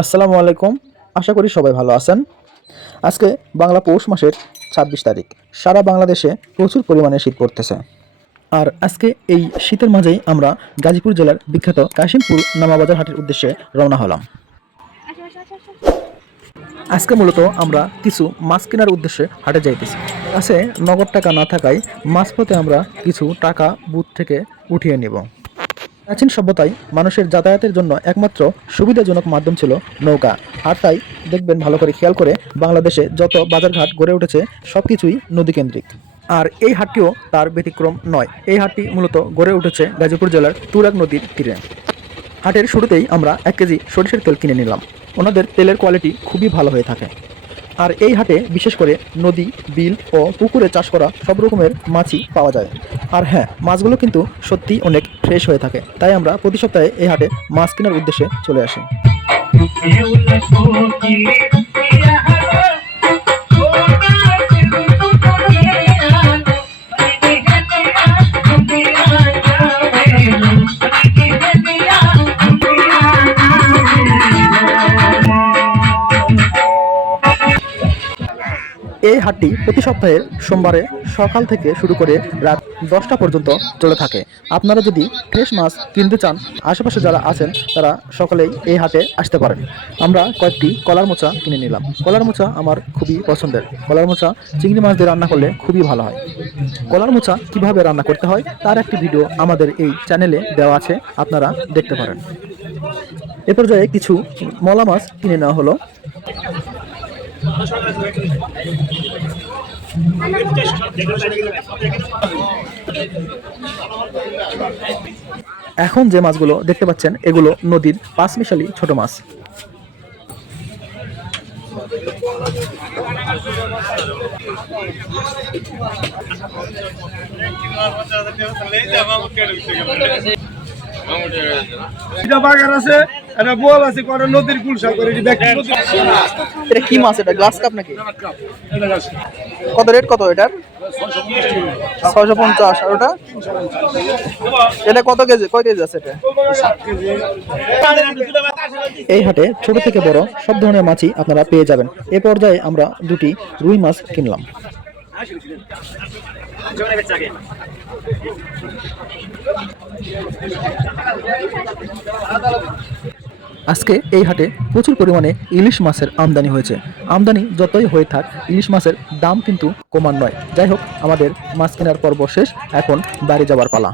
আসসালামু আলাইকুম, আশা করি সবাই ভালো আছেন। আজকে বাংলা পৌষ মাসের ২৬ তারিখ। সারা বাংলাদেশে প্রচুর পরিমাণে শীত পড়তেছে। আর আজকে এই শীতের মাঝেই আমরা গাজীপুর জেলার বিখ্যাত কাশিমপুর নামাবাজার হাটের উদ্দেশ্যে রওনা হলাম। আজকে মূলত আমরা কিছু মাছ কেনার উদ্দেশ্যে হাটে যাইতেছি। কাছে নগদ টাকা না থাকায় মাঝপথে আমরা কিছু টাকা বুথ থেকে উঠিয়ে নেব। প্রাচীন সভ্যতায় মানুষের যাতায়াতের জন্য একমাত্র সুবিধাজনক মাধ্যম ছিল নৌকা। আর তাই দেখবেন, ভালো করে খেয়াল করে, বাংলাদেশে যত বাজারঘাট গড়ে উঠেছে সবকিছুই নদীকেন্দ্রিক। আর এই হাটটিও তার ব্যতিক্রম নয়। এই হাটটি মূলত গড়ে উঠেছে গাজীপুর জেলার তুরাগ নদীর তীরে। হাটের শুরুতেই আমরা 1 কেজি সরিষার তেল কিনে নিলাম। ওনাদের তেলের কোয়ালিটি খুবই ভালো হয়ে থাকে। আর এই হাটে বিশেষ করে নদী, বিল ও পুকুরে চাষ করা সব রকমের মাছই পাওয়া যায়। আর হ্যাঁ, মাছগুলো কিন্তু সত্যি অনেক ফ্রেশ হয়ে থাকে। তাই আমরা প্রতি সপ্তাহে এই হাটে মাছ কেনার উদ্দেশ্যে চলে আসি। এই হাটটি প্রতি সপ্তাহের সোমবারে সকাল থেকে শুরু করে রাত 10টা পর্যন্ত চলে থাকে। আপনারা যদি ফ্রেশ মাছ কিনতে চান, আশেপাশে যারা আছেন তারা সকলেই এই হাটে আসতে পারেন। আমরা কয়েকটি কলার মোচা কিনে নিলাম। কলার মোচা আমার খুবই পছন্দের। কলার মোচা চিংড়ি মাছ দিয়ে রান্না করলে খুবই ভালো হয়। কলার মোচা কিভাবে রান্না করতে হয় তার একটি ভিডিও আমাদের এই চ্যানেলে দেওয়া আছে, আপনারা দেখতে পারেন। এ পর্যায়ে কিছু মলা মাছ কিনে নেওয়া হলো। এখন যে মাছগুলো দেখতে পাচ্ছেন এগুলো নদীর পাঁচমিশালি ছোট মাছ। এটা কি মাছ? এটা গ্লাস কাপ নাকি? কত রেট? কত এটার? 650। আর ওটা? এটা কত কেজি? কয় কেজি আছে এটা? এই হাটে ছোট থেকে বড় সব ধরনের মাছই আপনারা পেয়ে যাবেন। এ পর্যায়ে আমরা দুটি রুই মাছ কিনলাম। আজকে এই হাটে প্রচুর পরিমাণে ইলিশ মাছের আমদানি হয়েছে। আমদানি যতই হয়ে থাক, ইলিশ মাছের দাম কিন্তু কমান নয়। যাই হোক, আমাদের মাছ কেনার পর্ব শেষ, এখন বাড়ি যাওয়ার পালা।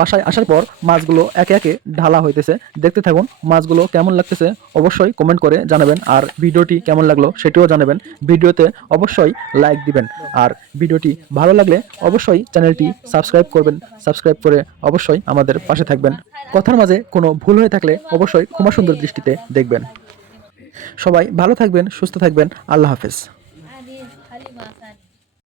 বাসায় আসার পর মাছগুলো একে একে ঢালা হইতেছে। দেখতে থাকুন মাছগুলো কেমন লাগতেছে অবশ্যই কমেন্ট করে জানাবেন। আর ভিডিওটি কেমন লাগলো সেটিও জানাবেন। ভিডিওতে অবশ্যই লাইক দিবেন। আর ভিডিওটি ভালো লাগলে অবশ্যই চ্যানেলটি সাবস্ক্রাইব করবেন। সাবস্ক্রাইব করে অবশ্যই আমাদের পাশে থাকবেন। কথার মাঝে কোনো ভুল হয়ে থাকলে অবশ্যই ক্ষমা সুন্দর দৃষ্টিতে দেখবেন। সবাই ভালো থাকবেন, সুস্থ থাকবেন। আল্লাহ হাফেজ।